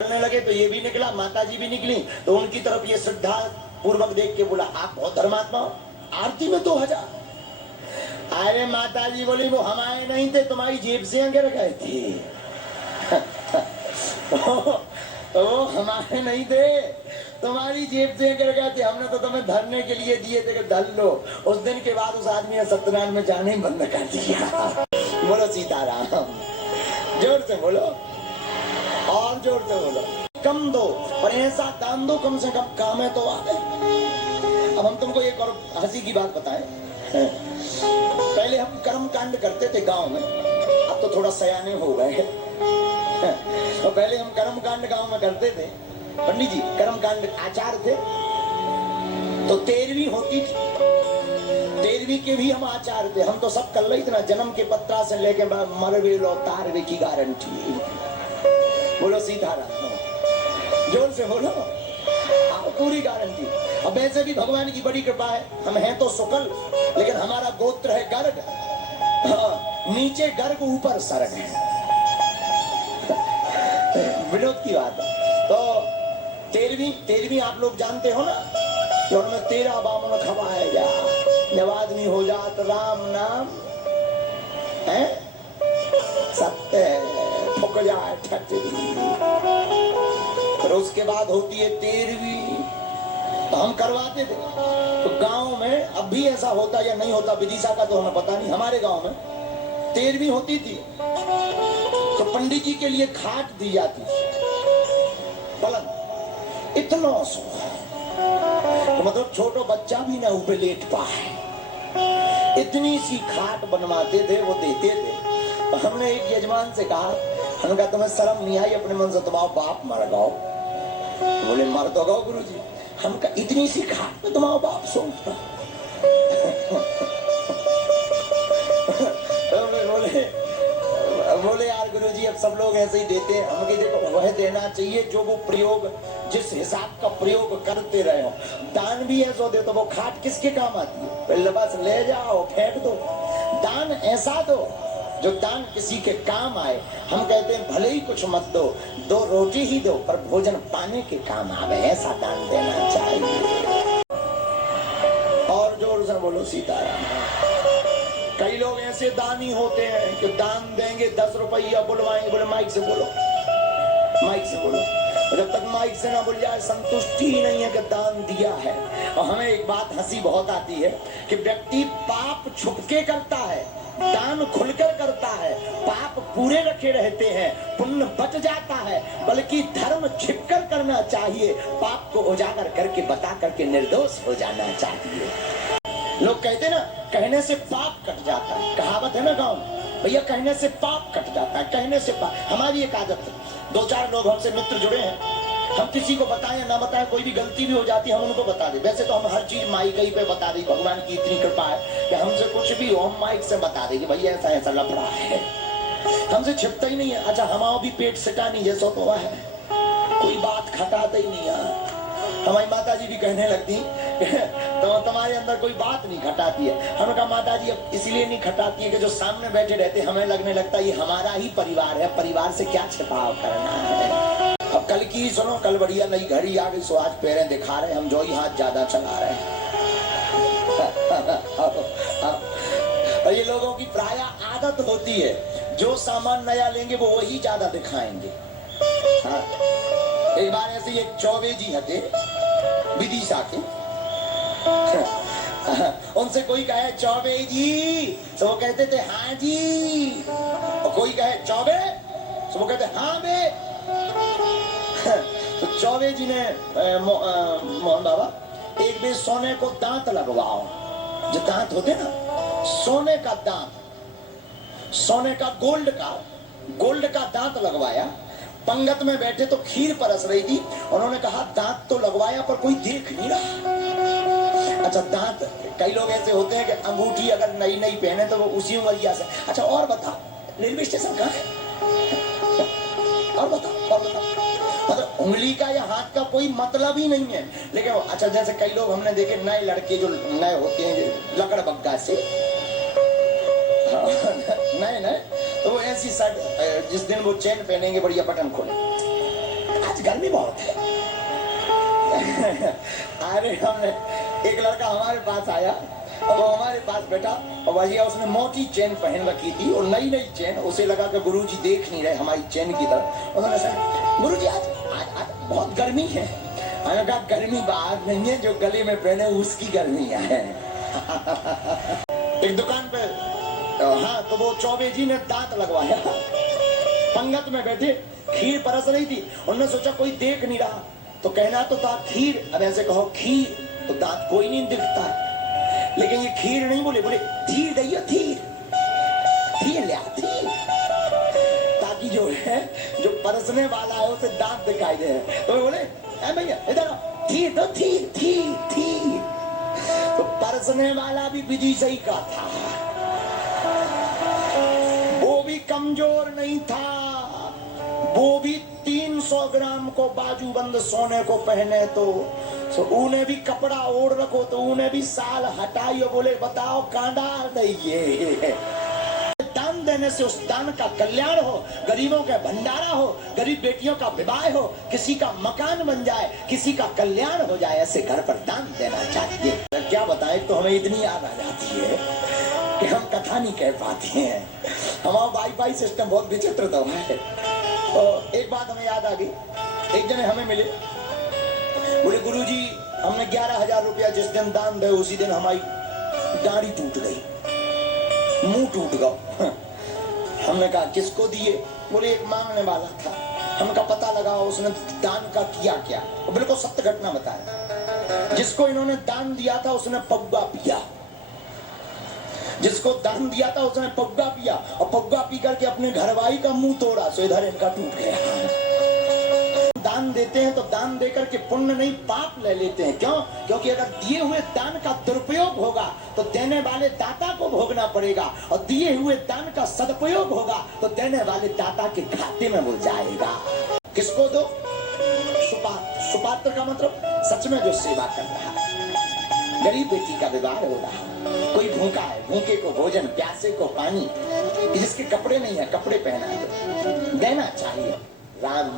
करने लगे तो ये भी निकला, माता जी भी निकली, तो उनकी तरफ ये श्रद्धा पूर्वक देख के बोला, आप बहुत धर्मात्मा हो, आरती में 2000। अरे माता जी बोली, वो हमारे नहीं थे, तुम्हारी जेब से गिर गए थे। वो हमारे नहीं थे, तुम्हारी जेब से गिर गए थे, हमने तो तुम्हें धरने के लिए दिए थे कि धर लो। उस दिन के बाद उस आदमी ने सत्यनारायण में जाने ही बंद कर दिया। बोलो सीताराम, जोर से बोलो, और जोर से बोलो। कम दो पर ऐसा दान दो, कम से कम काम है तो आ गए। अब हम तुमको एक और हंसी की बात बताएं। पहले हम कर्म कांड करते थे गांव में, अब तो थोड़ा सयाने हो गए। तो पहले हम कर्म कांड गांव में करते थे। पंडित जी कर्म कांड आचार थे, तो 13वीं होती थी, 13वीं के भी हम आचार थे। हम तो सब कर रही थे ना, जन्म के पत्रा से लेके मरवे लो तारवे की गारंटी। बोलो सीताराम, जोर से बोलो, पूरी गारंटी। अब वैसे भी भगवान की बड़ी कृपा है, हम हैं तो शुक्ल, लेकिन हमारा गोत्र है गर्ग। नीचे गर्ग ऊपर सर्ग है। विनोद की बात है। तो 13वीं आप लोग जानते हो ना, कि उनमें 13 बामन खवाए जा, जब आदमी हो जात राम नाम है सत्य फुक जाए ठटरी। फिर उसके बाद होती है 13वीं, तो हम करवाते थे। तो गांव में अब भी ऐसा होता या नहीं होता, विदिशा का तो हमें पता नहीं, हमारे गांव में 13वीं होती थी तो पंडित जी के लिए खाट दी जाती, पलंग इतना सो, तो मतलब छोटो बच्चा भी ना ऊपर लेट पाए, इतनी सी खाट बनवाते थे, वो देते थे। तो हमने एक यजमान से कहा, हमने कहा तुम्हें शर्म नहीं आई अपने मन से, तुम्हारा बाप मर गओ। बोले मर तो गओ गुरु जी। हम कहा इतनी सी खाट में तुम्हारा बाप सोता। बोले यार गुरु जी अब सब लोग ऐसे ही देते हैं, हम देखो वह देना चाहिए जो वो प्रयोग, जिस हिसाब का प्रयोग करते रहे हो। दान भी ऐसा दे तो वो खाट किसके काम आती है, पहले बस ले जाओ फेंक दो। दान ऐसा दो जो दान किसी के काम आए। हम कहते हैं भले ही कुछ मत दो, 2 रोटी ही दो, पर भोजन पाने के काम आवे, ऐसा दान देना चाहिए। और जोर से बोलो सीताराम। कई लोग ऐसे दानी होते हैं कि दान देंगे 10 रुपया बुलवाएंगे, बोले माइक से बोलो, माइक से बोलो। जब तक माइक से ना बोल जाए संतुष्टि ही नहीं है कि दान दिया है। और हमें एक बात हंसी बहुत आती है कि व्यक्ति पाप छुपके करता है, दान खुलकर करता है, पाप पूरे रखे रहते हैं, पुण्य बच जाता है। बल्कि धर्म छिपकर करना चाहिए, पाप को उजागर करके बता करके निर्दोष हो जाना चाहिए। लोग कहते ना कहने से पाप कट जाता है, कहावत है ना गांव में, भैया कहने से पाप कट जाता है, कहने से पाप। हमारी एक आदत है, 2-4 लोग हमसे मित्र जुड़े हैं, हम किसी को बताएं ना बताएं, कोई भी गलती भी हो जाती है हम उनको बता दें। वैसे तो हम हर चीज माइक ही पे बता दें, भगवान की इतनी कृपा है कि हमसे कुछ भी हो हम माइक से बता दें कि भैया ऐसा ऐसा लफड़ा है, हमसे छिपता ही नहीं है। अच्छा हमारा भी पेट सिटा नहीं जैसा तो है, कोई बात खटाता ही नहीं है। हमारी माता जी भी कहने लगती तो तुम्हारे अंदर कोई बात नहीं खटाती है। हमने कहा माता जी अब इसलिए नहीं खटाती है कि जो सामने बैठे रहते हमें लगने लगता है ये हमारा ही परिवार है, परिवार से क्या छिपाव करना है। अब कल की सुनो, कल बढ़िया नई घड़ी आ गई, सो आज पैरें दिखा रहे, हम जो ही हाथ ज्यादा चला रहे हैं। और ये लोगों की प्राय आदत होती है, जो सामान नया लेंगे वो वही ज्यादा दिखाएंगे। हाँ। एक बार ऐसे एक चौबे जी हटे विदिशा के, उनसे कोई कहे चौबे जी, तो वो कहते थे हाँ जी, और कोई कहे चौबे, तो वो कहते हाँ बे। तो चौबे जी ने मोहन बाबा एक बार सोने को दांत लगवाओ, जो दांत होते ना सोने का दांत, सोने का गोल्ड का दांत लगवाया। पंगत में बैठे तो खीर परस रही थी, उन्होंने कहा दांत तो लगवाया पर कोई देख नहीं रहा। अच्छा दांत, कई लोग ऐसे होते हैं कि अंगूठी अगर नई नई पहने तो वो उसी उमरिया से। अच्छा और बता रेलवे स्टेशन कहाँ है, और बता मतलब उंगली का या हाथ का कोई मतलब ही नहीं है। लेकिन अच्छा जैसे कई लोग हमने देखे नए लड़के जो नए होते हैं लकड़ बग्गा से नए तो वो ऐसी शर्ट, जिस दिन वो चेन पहनेंगे बढ़िया बटन खोले, आज गर्मी बहुत है। अरे हमने एक लड़का हमारे पास आया और वो हमारे पास बैठा और भैया उसने मोटी चेन पहन रखी थी और नई नई चेन। उसे लगा कि गुरुजी देख नहीं रहे हमारी चेन की तरफ। उन्होंने कहा गुरुजी आज बहुत गर्मी है। मैंने कहा गर्मी बात नहीं है, जो गले में पहने उसकी गर्मी है। एक दुकान पे हाँ तो वो चौबे जी ने दांत लगवाया, पंगत में बैठे खीर परस रही थी। उन्होंने सोचा कोई देख नहीं रहा तो कहना तो था खीर। अब ऐसे कहो खीर तो दांत कोई नहीं दिखता है, लेकिन ये खीर नहीं बोले, बोले धीर दैया धीर धीर लिया धीर, ताकि जो है जो परसने वाला है उसे दांत दिखाई दे। तो बोले ए भैया इधर धीर तो धीर धीर धीर। तो परसने वाला भी विधि सही का था, वो भी कमजोर नहीं था, वो भी 300 ग्राम को बाजूबंद सोने को पहने तो उन्हें भी कपड़ा ओढ़ रखो तो उन्हें भी साल हटाइयो। बोले बताओ कांडा दइए। दान देने से उस दान का कल्याण हो, गरीबों का भंडारा हो, गरीब बेटियों का विवाह हो, किसी का मकान बन जाए, किसी का कल्याण हो जाए, ऐसे घर पर दान देना चाहिए। क्या बताएं तो हमें इतनी याद आ जाती है कि हम कथा नहीं कह पाते हैं। हमारा वाईफाई सिस्टम बहुत विचित्र दवा है। तो एक बात हमें याद आ गई, एक जने हमें मिले, बोले गुरुजी हमने 11,000 रुपया जिस दिन दान दे उसी दिन हमारी दाढ़ी टूट गई, मुंह टूट गया। हमने कहा किसको दिए? बोले एक मांगने वाला था। हमका पता लगा उसने दान का किया क्या, बिल्कुल सत्य घटना बताया। जिसको इन्होंने दान दिया था उसने पौवा पिया, जिसको दान दिया था उसने पौवा पिया और पौवा पी करके अपने घरवाली का मुंह तोड़ा, सो इधर इनका टूट गया। दान देते हैं तो दान देकर के पुण्य नहीं पाप ले लेते हैं। क्यों? क्योंकि अगर दिए हुए दान का दुरुपयोग होगा तो देने वाले दाता को भोगना पड़ेगा, और दिए हुए दान का सदुपयोग होगा तो देने वाले दाता के खाते में वो जाएगा। किसको दो? सुपात्र। सुपात्र का मतलब सच में जो सेवा कर रहा है। गरीब बेटी का विवाह हो रहा है, कोई भूखा है, भूखे को भोजन, प्यासे को पानी, जिसके कपड़े नहीं है कपड़े पहना दो, देना चाहिए। राम